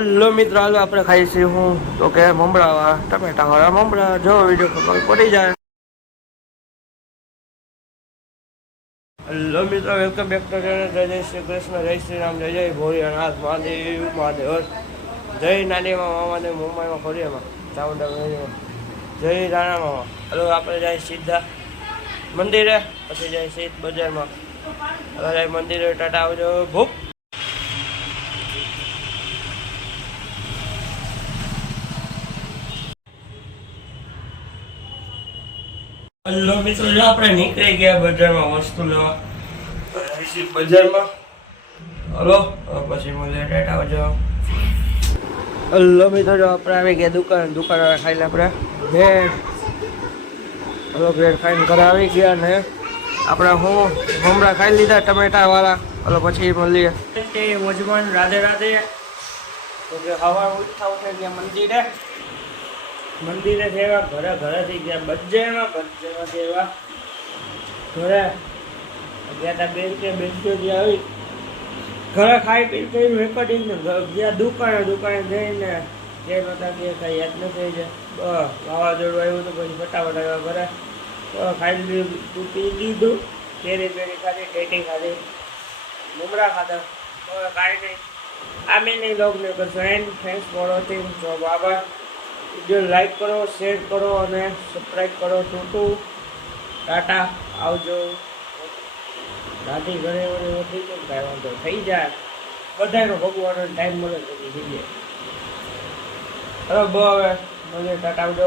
Hello મિત્રો, હાલો આપણે ખાઈશું હું તો કે મમરા ટમેટા વાળા મમરા. જો વિડીયો ખબર પડી જાય. હેલો મિત્રો, વેલકમ બેક ટુ જય શ્રી કૃષ્ણ, જય શ્રી રામ, જય જય ભોળિયાનાથ, મહાદેવ મહાદેવ, જય નાનીમાં મામાને મુંબઈમાં ખોડિયામાં ચામુંડા, જય રાણા મામા. હલો આપણે જાય સીધા મંદિરે, પછી જાય સીધ બજારમાં. હવે જાય મંદિરે. ટાટા આવજો. ભૂપ. હલો મિત્રો, જો આપણે નીકળી ગયા બજારમાં વસ્તુ લેવા. બજારમાં હલો, પછી મળીએ. ટાટા આવજો. હલો મિત્રો, જો આપણે આવી ગયા દુકાન ખાઈ લે આપણે બ્રેડ. હલો, બ્રેડ ખાઈને ઘરે આવી ગયા ને આપણે હું મમરા ખાઈ લીધા ટમેટા વાળા. હલો, પછી મળીએ. મોજમાન રાધે રાધે. તો કે હવા ઉઠા ઉઠે ગયા મંદિરે જેવા ઘરેથી ગયા બજારમાં જેવા ઘરે ગયા તા. બેન કે બેસીઓ જે આવી ઘરે ખાઈ પી કરીને રેકોર્ડિંગ ગયા દુકાને જઈને જે નહોતા કે કાંઈ યાદ નથી જાય. વાવાઝોડું આવ્યું તો પછી ફટાફટ આવ્યા ઘરે. તો ખાઈ લીધું, પી લીધું, કેરી ખાધી, ટેટી ખાધી, મમરા ખાધા. તો કાંઈ નહીં. આ મેં નહીં લોગને કરશો. And thanks for watching. જો બાબા, વિડીયો લાઈક કરો, શેર કરો અને સબસ્ક્રાઈબ કરો. ટાટા આવજો. દાદી ઘરે વળે થઈ જાય, કાંઈ વાંધો થઈ જાય. બધાનો ભગવાનો ટાઈમ મળે તો થઈ જાય. હવે બહુ હવે ટાટા આવજો.